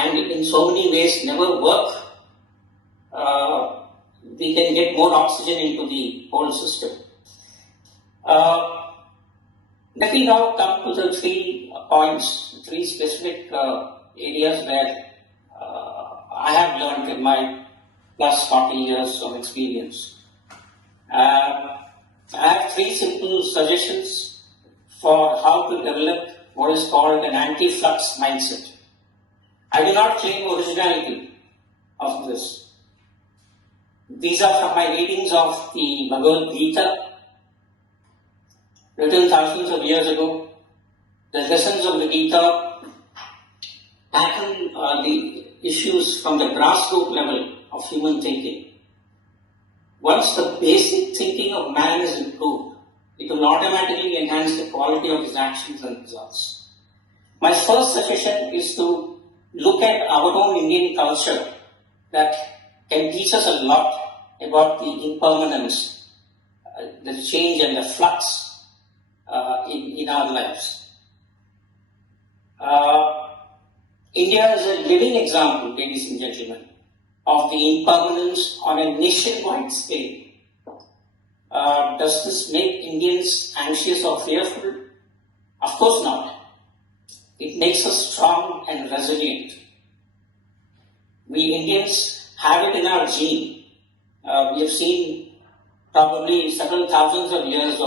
and in so many ways never work, we can get more oxygen into the whole system. Let me now come to the 3 points, 3 specific areas where I have learned in my plus 40 years of experience. I have 3 simple suggestions for how to develop what is called an anti-flux mindset. I do not claim originality of this. These are from my readings of the Bhagavad Gita, written thousands of years ago. The lessons of the Gita tackle the issues from the grassroots level of human thinking. Once the basic thinking of man is improved, it will automatically enhance the quality of his actions and results. My first suggestion is to look at our own Indian culture that can teach us a lot about the impermanence, the change and the flux in our lives. India is a living example, ladies and gentlemen, of the impermanence on a nationwide scale. Does this make Indians anxious or fearful? Of course not. It makes us strong and resilient. We Indians have it in our gene. We have seen probably several thousands of years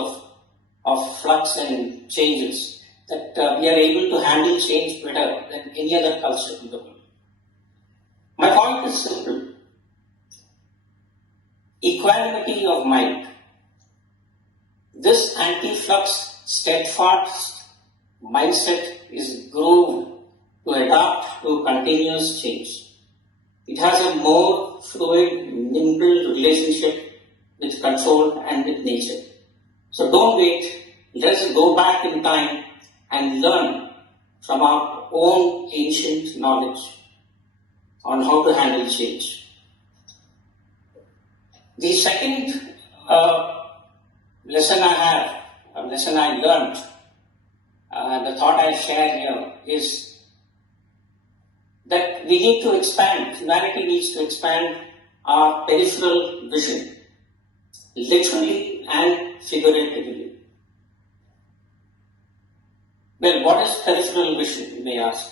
of flux and changes that we are able to handle change better than any other culture in the world. My point is simple. Equanimity of mind. This anti-flux, steadfast mindset is groomed to adapt to continuous change. It has a more fluid, nimble relationship with control and with nature. So don't wait. Let's go back in time and learn from our own ancient knowledge on how to handle change. The second lesson I learned, the thought I share here is that we need to expand, humanity needs to expand our peripheral vision, literally and figuratively. Well, what is peripheral vision, you may ask?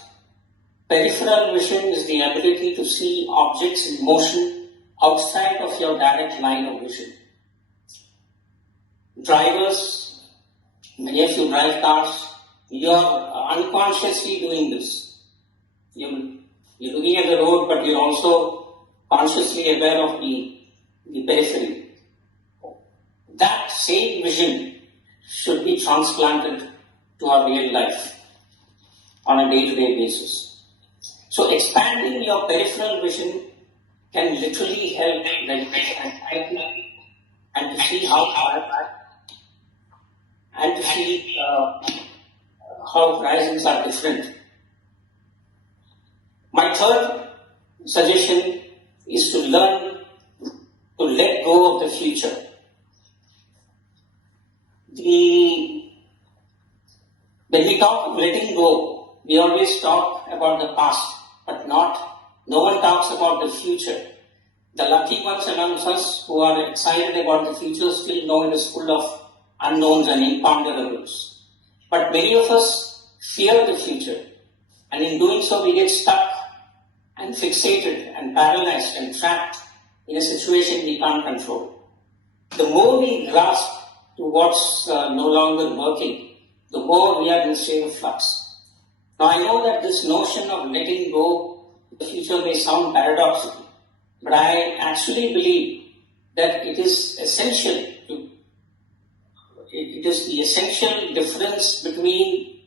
Peripheral vision is the ability to see objects in motion outside of your direct line of vision. Drivers, many of you drive cars, you are unconsciously doing this. You're looking at the road, but you're also consciously aware of the periphery. That same vision should be transplanted to our real life on a day-to-day basis. So expanding your peripheral vision can literally help reduce anxiety and to see how horizons are different. My third suggestion is to learn to let go of the future. When we talk of letting go, we always talk about the past, but no one talks about the future. The lucky ones amongst us who are excited about the future still know it is full of unknowns and imponderables. But many of us fear the future, and in doing so we get stuck and fixated and paralyzed and trapped in a situation we can't control. The more we grasp to what's no longer working, the more we are in a state of flux. Now I know that this notion of letting go of the future may sound paradoxical, but I actually believe that it is essential it is the essential difference between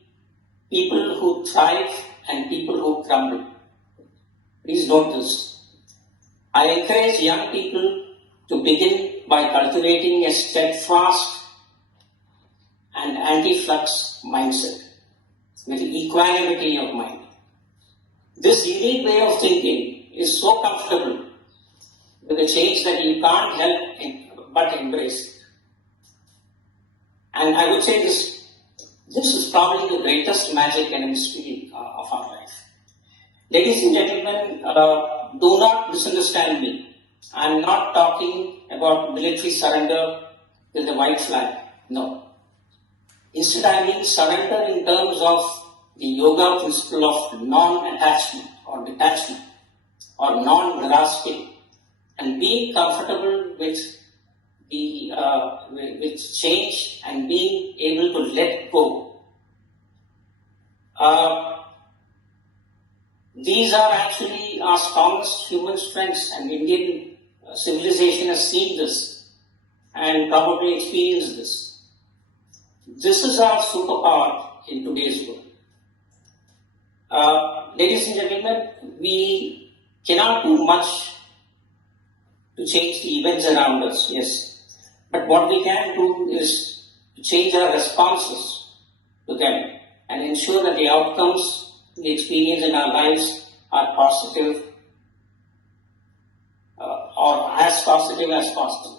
people who thrive and people who crumble. Please note this. I encourage young people to begin by cultivating a steadfast and anti-flux mindset with equanimity of mind. This unique way of thinking is so comfortable with a change that you can't help but embrace it. And I would say this is probably the greatest magic and mystery of our life. Ladies and gentlemen, do not misunderstand me. I am not talking about military surrender with the white flag. No. Instead, I mean surrender in terms of the yoga principle of non-attachment or detachment or non-grasping, and being comfortable with the with change and being able to let go. These are actually our strongest human strengths, and Indian civilization has seen this and probably experienced this. This is our superpower in today's world. Ladies and gentlemen, we cannot do much to change the events around us, yes. But what we can do is to change our responses to them and ensure that the outcomes, the experience in our lives are positive or as positive as possible.